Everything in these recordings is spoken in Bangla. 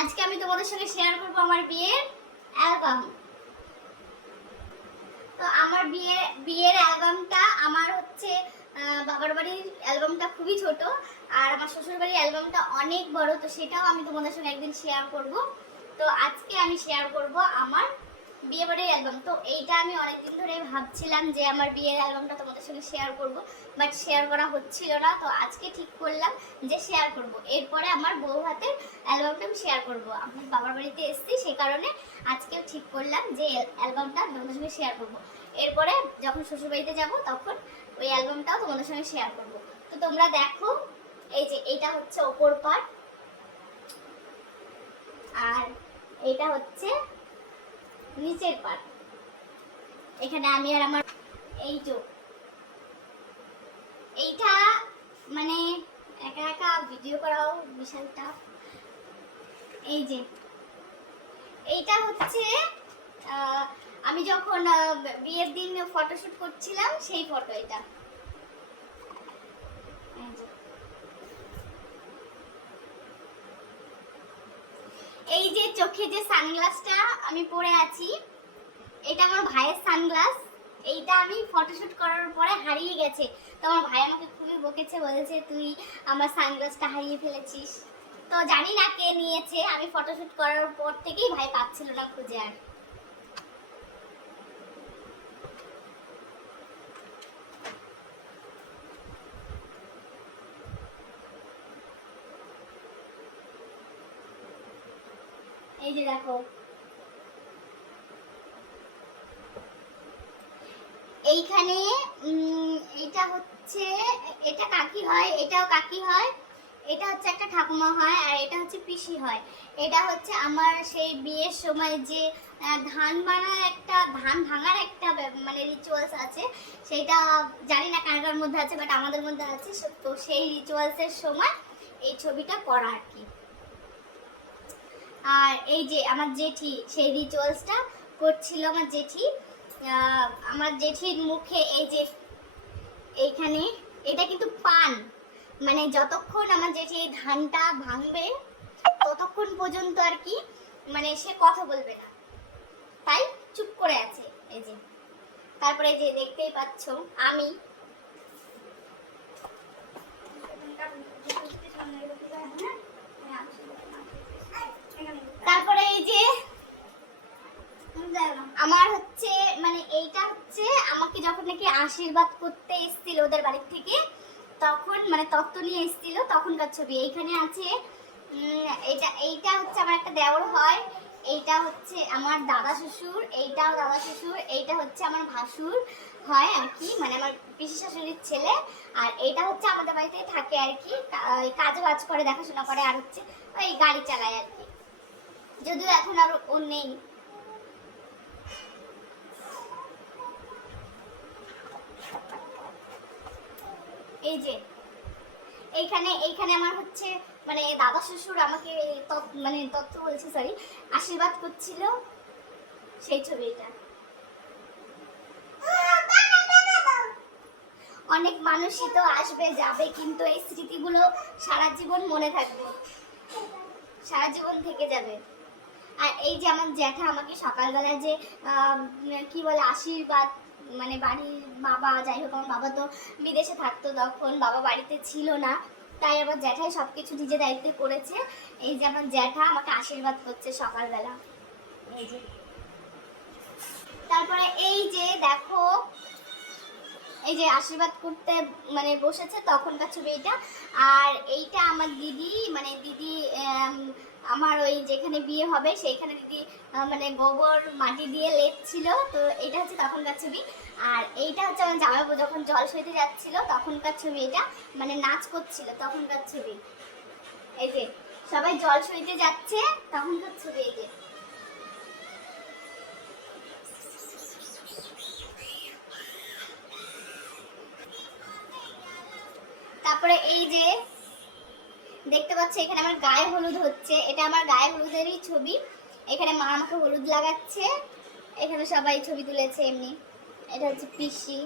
আজকে আমি তোমাদের সঙ্গে শেয়ার করব আমার বিয়ের অ্যালবাম। তো আমার বিয়ের অ্যালবামটা আমার হচ্ছে বাবার বাড়ির অ্যালবামটা খুবই ছোট, আর আমার শ্বশুর বাড়ির অ্যালবামটা অনেক বড়। তো সেটাও আমি তোমাদের সঙ্গে একদিন শেয়ার করব। তো আজকে আমি শেয়ার করব আমার বিয়ে বাড়ির অ্যালবাম। তো এইটা আমি অনেকদিন ধরে ভাবছিলাম যে আমার বিয়ের অ্যালবামটা তোমাদের সঙ্গে শেয়ার করব, বাট শেয়ার করা হচ্ছিল না। তো আজকে ঠিক করলাম যে শেয়ার করব। এরপরে আমার বউ হাতের অ্যালবামটা আমি শেয়ার করব। আমি বাবার বাড়িতে এসেছি, সেই কারণে আজকেও ঠিক করলাম যে অ্যালবামটা তোমাদের সঙ্গে শেয়ার করব। এরপরে যখন শ্বশুর বাড়িতে যাব তখন ওই অ্যালবামটাও তোমাদের সঙ্গে শেয়ার করব। তো তোমরা দেখো, এই যে এইটা হচ্ছে ওপর পার্ট, আর এইটা হচ্ছে নিচের পার্ট। এখানে আমি আর আমার এই যে এইটা মানে একা একা ভিডিও করাও বিশাল টাফ। এই যে এইটা হচ্ছে আমি যখন বিয়ের দিন ফটোশুট করছিলাম সেই ফটো। এটা এই যে চোখে যে সানগ্লাসটা আমি পরে আছি, এটা আমার ভাইয়ের সানগ্লাস। এইটা আমি ফটোশুট করার পরে হারিয়ে গেছে। তো আমার ভাই আমাকে খুবই বকেছে, বলেছে তুই আমার সানগ্লাসটা হারিয়ে ফেলেছিস। তো জানি না কে নিয়েছে, আমি ফটোশুট করার পর থেকেই ভাই পাচ্ছিল না খুঁজে। আর এই যে দেখো, এইখানে এটা হচ্ছে, এটা কাকি হয়, এটাও কাকি হয়, এটা হচ্ছে একটা ঠাকুমা হয়, আর এটা হচ্ছে পিসি হয়। এটা হচ্ছে আমার সেই বিয়ের সময় যে ধান ভাঙার একটা মানে রিচুয়ালস আছে, সেটা জানি না কার কার মধ্যে আছে, বাট আমাদের মধ্যে আছে। তো সেই রিচুয়ালসের সময় এই ছবিটা করা আর কি। আর এই যে আমার জেঠি সেই রিচুয়ালসটা করছিল। আমার জেঠির মুখে এই যে এইখানে, এটা কিন্তু পান, মানে যতক্ষণ আমার জেঠি এই ধানটা ভাঙবে ততক্ষণ পর্যন্ত আর কি, মানে সে কথা বলবে না, তাই চুপ করে আছে। এই যে তারপরে যে দেখতেই পাচ্ছ আমি, তারপরে এই যে আমার হচ্ছে মানে এইটা হচ্ছে আমাকে যখন নাকি আশীর্বাদ করতে এসেছিল ওদের বাড়ি থেকে, তখন মানে তত্ত্ব নিয়ে এসেছিল তখনকার ছবি। এইখানে আছে এইটা হচ্ছে আমার একটা দেওর হয়, এইটা হচ্ছে আমার দাদা শ্বশুর, এইটাও দাদা শ্বশুর, এইটা হচ্ছে আমার ভাসুর হয় আর কি, মানে আমার পিসি শাশুড়ির ছেলে। আর এইটা হচ্ছে আমাদের বাড়িতে থাকে আর কি, কাজ বাজ করে, দেখাশোনা করে, আর হচ্ছে ওই গাড়ি চালায় আর কি, যদিও এখন আর ও নেই। এই যে এইখানে আমার হচ্ছে মানে দাদা শ্বশুর আমাকে মানে তথ্য বলছে, সরি, আশীর্বাদ করছিল, সেই ছবিটা। অনেক মানুষই তো আসবে যাবে, কিন্তু এই স্মৃতিগুলো সারা জীবন মনে থাকবে, সারা জীবন থেকে যাবে। আর এই যে আমার জ্যাঠা আমাকে সকালবেলায় যে কি বলে আশীর্বাদ, মানে বাড়ির বাবা, যাই হোক আমার বাবা তো বিদেশে থাকতো, তখন বাবা বাড়িতে ছিল না, তাই আমার জ্যাঠাই সবকিছু নিজে দায়িত্বে করেছে। এই যে আমার জ্যাঠা আমাকে আশীর্বাদ করছে সকালবেলা, এই যে। তারপরে এই যে দেখো, এই যে আশীর্বাদ করতে মানে বসেছে তখনকার ছবি এটা। আর এইটা আমার দিদি, মানে দিদি আমার ওই যেখানে বিয়ে হবে সেইখানে দিদি মানে গোবর মাটি দিয়ে লেপছিল, তো এটা হচ্ছে তখনকার ছবি। আর এইটা হচ্ছে আমার জামাইবাবু যখন জল সইতে যাচ্ছিল তখনকার ছবি, এটা মানে নাচ করছিল তখনকার ছবি। এই যে সবাই জল সইতে যাচ্ছে তখনকার ছবি, এই যে। তারপরে এই যে দেখতে পাচ্ছ এখানে আমার গায়ে হলুদ হচ্ছে, এটা আমার গায়ে হলুদেরই ছবি। এখানে মা আমাকে হলুদ লাগাচ্ছে, এখানে সবাই ছবি তুলেছে এমনি। এটা হচ্ছে পিসি,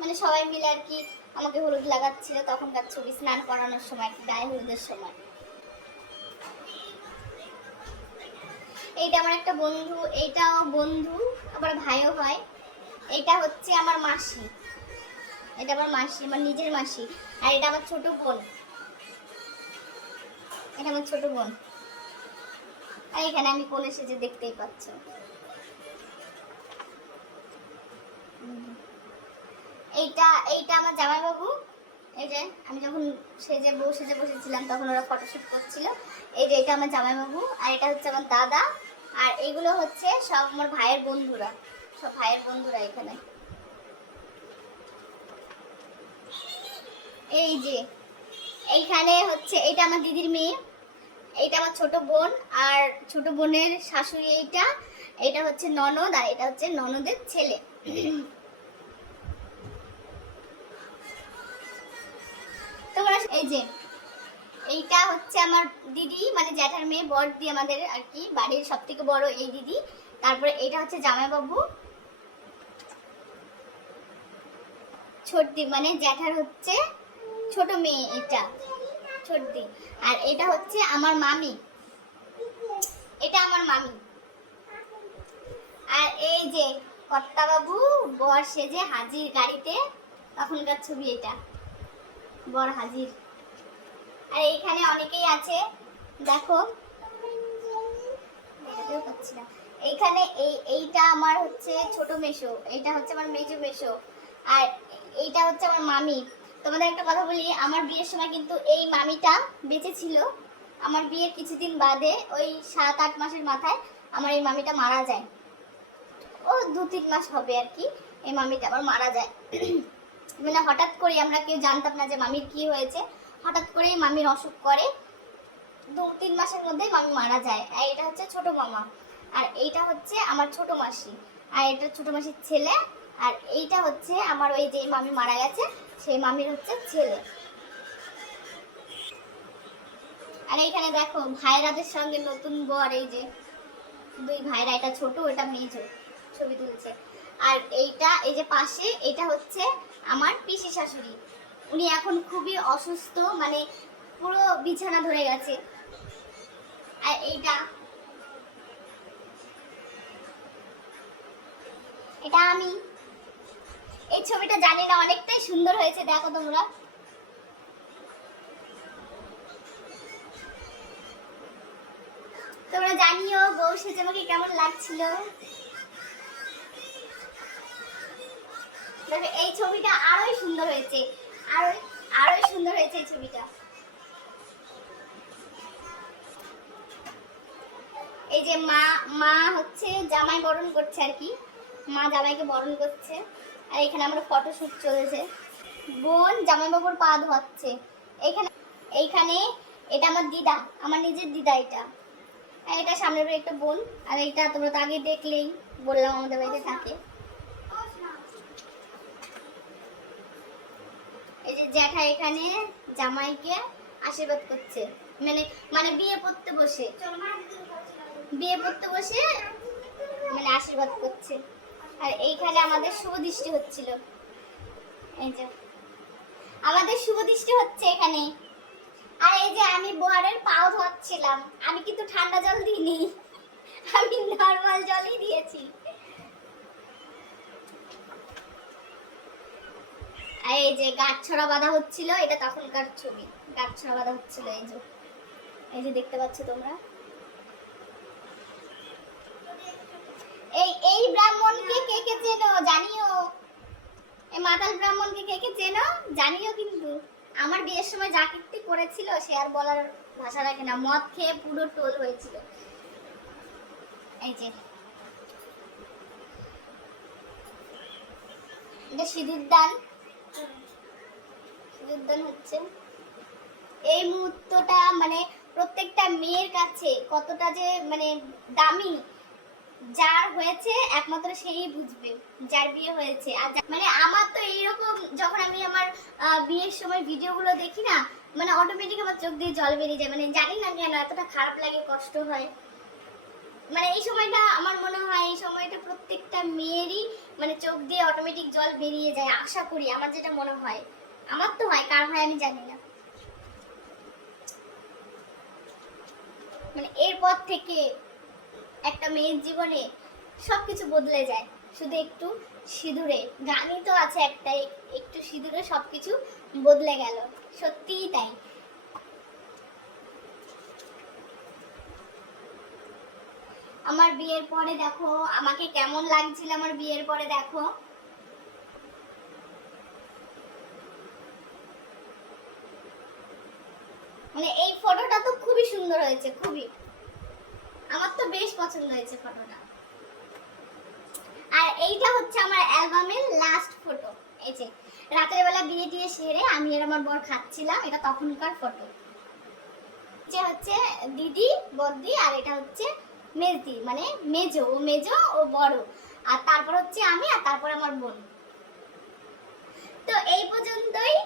মানে সবাই মিলে আর কি আমাকে হলুদ লাগাচ্ছিল তখনকার ছবি, স্নান করানোর সময়, গায়ে হলুদের সময়। এইটা আমার একটা বন্ধু, এইটাও বন্ধু, আবার ভাইও হয়। এটা হচ্ছে আমার মাসি, এটা আমার মাসি, আমার নিজের মাসি। আর এটা আমার ছোট বোন, এটা আমার ছোট বোন। আর এখানে আমি কোন এসেছে দেখতেই পাচ্ছ। এইটা এইটা আমার জামাইবাবু। এই যে আমি যখন সেজে বসেছিলাম তখন ওরা ফটোশুট করছিল। এই যে এটা আমার জামাইবাবু, আর এটা হচ্ছে আমার দাদা, আর এইগুলো হচ্ছে সব আমার ভাইয়ের বন্ধুরা, সব ভাইয়ের বন্ধুরা এখানে। এই যে এইখানে হচ্ছে এটা আমার দিদির মেয়ে, এইটা আমার ছোট বোন, আর ছোট বোনের শাশুড়ি। এইটা এটা হচ্ছে ননদ, আর এটা হচ্ছে ননদের ছেলে। তোমরা এই যে এইটা হচ্ছে আমার দিদি, মানে জ্যাঠার মেয়ে, বড়দি আমাদের আর কি, বাড়ির সব থেকে বড় এই দিদি। তারপরে এটা হচ্ছে জামাইবাবু, ছোটদি মানে জ্যাঠার হচ্ছে ছোট মেয়ে, এটা ছোটদি। আর এটা হচ্ছে আমার মামি, এটা আমার মামি। আর এই যে কর্তাবাবু বর সেজে হাজির গাড়িতে, তখনকার ছবি এটা, বর হাজির। আর এইখানে অনেকেই আছে, দেখো দেখাতেও পাচ্ছি না। এইখানে এইটা আমার হচ্ছে ছোট মেশো, এইটা হচ্ছে আমার মেজো মেশো, আর এইটা হচ্ছে আমার মামি। তোমাদের একটা কথা বলি, আমার বিয়ের সময় কিন্তু এই মামিটা বেঁচে ছিল। আমার বিয়ের কিছুদিন বাদে, ওই 7-8 মাসের মাথায় আমার এই মামিটা মারা যায়। ও 2-3 মাস হবে আর কি, এই মামিটা আবার মারা যায়। মানে হঠাৎ করে, আমরা কেউ জানতাম না যে মামির কি হয়েছে, হঠাৎ করেই মামির অসুখ করে, 2-3 মাসের মধ্যেই মামি মারা যায়। আর এটা হচ্ছে ছোট মামা, আর এইটা হচ্ছে আমার ছোট মাসি, আর এটা ছোট মাসির ছেলে। আর এইটা হচ্ছে আমার ওই যে মামি মারা গেছে সেই মামির হচ্ছে ছেলে। আর এইখানে দেখো ভাইরাদের সঙ্গে নতুন বর, এই যে দুই ভাইরা, এটা ছোট এটা মেজো, ছবি তুলছে। আর এইটা এই যে পাশে, এটা হচ্ছে আমার পিসি শাশুড়ি, উনি এখন খুবই অসুস্থ, মানে পুরো বিছানা ধরে গেছে। আর এইটা এটা আমি। এই ছবিটা জানি না অনেকটাই সুন্দর হয়েছে, দেখো তোমরা। তোমরা জানিও বউ সেজে আমাকে কেমন লাগছিল। দেখো এই ছবিটা আরোই সুন্দর হয়েছে, আরোই আরোই সুন্দর হয়েছে এই ছবিটা। এই যে মা মা হচ্ছে জামাই বরণ করছে আর কি, মা জামাইকে বরণ করছে। আর এখানে আমরা ফটোশুট চলেছে, বোন জামাইবাবুর পা ধোয়াচ্ছে। এইখানে এইখানে এটা আমার দিদা, আমার নিজের দিদা এটা। আর এটা সামনের বাড়ি একটা বোন, আর এইটা তোমরা তো আগে দেখলেই, বললাম আমাদের বাড়িতে থাকে। এই যে জ্যাঠা এখানে জামাইকে আশীর্বাদ করছে, মানে মানে বিয়ে পড়তে বসে, বিয়ে পড়তে বসে মানে আশীর্বাদ করছে। আর এইখানে আমাদের শুভ দৃষ্টি হচ্ছিল, এই যে আমাদের শুভ দৃষ্টি হচ্ছে এখানে। আর এই যে আমি বরের পাও ধোয়াচ্ছিলাম, আমি কিন্তু ঠান্ডা জল দিইনি, আমি নরমাল জলই দিয়েছি। আর এই যে গাছ ছড়া বাঁধা হচ্ছিল, এটা তখনকার ছবি, গাছ ছড়া বাঁধা হচ্ছিল। এই যে দেখতে পাচ্ছ তোমরা। এই ব্রাহ্মণকে কে কে চেনো জানিও, এই মাতাল ব্রাহ্মণকে কে কে চেনো জানিও। কিন্তু আমার বিয়ের সময় যা কীর্তি করেছিল সে আর বলার ভাষা রাখে না, মদ খেয়ে পুরো টোল হয়েছিল। এই যে এটা সিঁদুর দান, সিঁদুর দান হচ্ছে। এই মুহূর্তটা মানে প্রত্যেকটা মেয়ের কাছে কতটা যে মানে দামি, যার হয়েছে একমাত্র সেই বুঝবে, যার বিয়ে হয়েছে। আর মানে আমার তো এইরকম, যখন আমি আমার বিয়ের সময় ভিডিওগুলো দেখি না, মানে অটোমেটিক আমার চোখ দিয়ে জল বেরিয়ে যায়, মানে জানি না কেন এতটা খারাপ লাগে, কষ্ট হয়। মানে এই সময়টা আমার মনে হয়, এই সময়টা প্রত্যেকটা মেয়েরই মানে চোখ দিয়ে অটোমেটিক জল বেরিয়ে যায়, আশা করি, আমার যেটা মনে হয়। আমার তো হয়, কার হয় আমি জানি না। মানে এরপর থেকে একটা মেয়ের জীবনে সব কিছু বদলে যায় শুধু একটু সিঁদুরে। গানই তো আছে একটাই, একটু সিঁদুরে সব কিছু বদলে গেল, সত্যিই তাই। আমার বিয়ের পরে দেখো আমাকে কেমন লাগছিল, আমার বিয়ের পরে দেখো। মানে এই ফটোটা তো খুবই সুন্দর হয়েছে, খুবই, আমার তো বেশ পছন্দ হয়েছে ফটোটা। আর এইটা হচ্ছে আমার অ্যালবামের লাস্ট ফটো। এই যে রাতের বেলা বিয়ে টিয়ে সেরে আমি আর আমার বর খাচ্ছিলাম, এটা তখনকার ফটো। যে হচ্ছে দিদি বদ্দি, আর এটা হচ্ছে মেজদি, মানে মেজো, ও মেজো ও বড়, আর তারপর হচ্ছে আমি, আর তারপর আমার বোন। তো এই পর্যন্তই।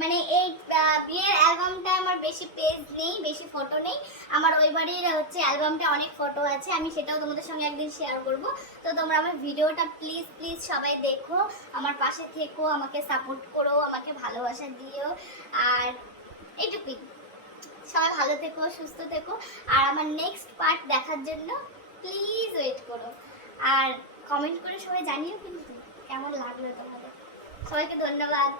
মানে এই বিয়ের অ্যালবামটা আমার বেশি পেজ নেই, বেশি ফটো নেই। আমার ওই বাড়ির হচ্ছে অ্যালবামটা অনেক ফটো আছে, আমি সেটাও তোমাদের সঙ্গে একদিন শেয়ার করব। তো তোমরা আমার ভিডিওটা প্লিজ প্লিজ সবাই দেখো, আমার পাশে থেকো, আমাকে সাপোর্ট করো, আমাকে ভালোবাসা দিও। আর এইটুকুই। সবাই ভালো থেকো, সুস্থ থেকো, আর আমার নেক্সট পার্ট দেখার জন্য প্লিজ ওয়েট করো। আর কমেন্ট করে সবাই জানিও কিন্তু কেমন লাগলো তোমাদের। সবাইকে ধন্যবাদ।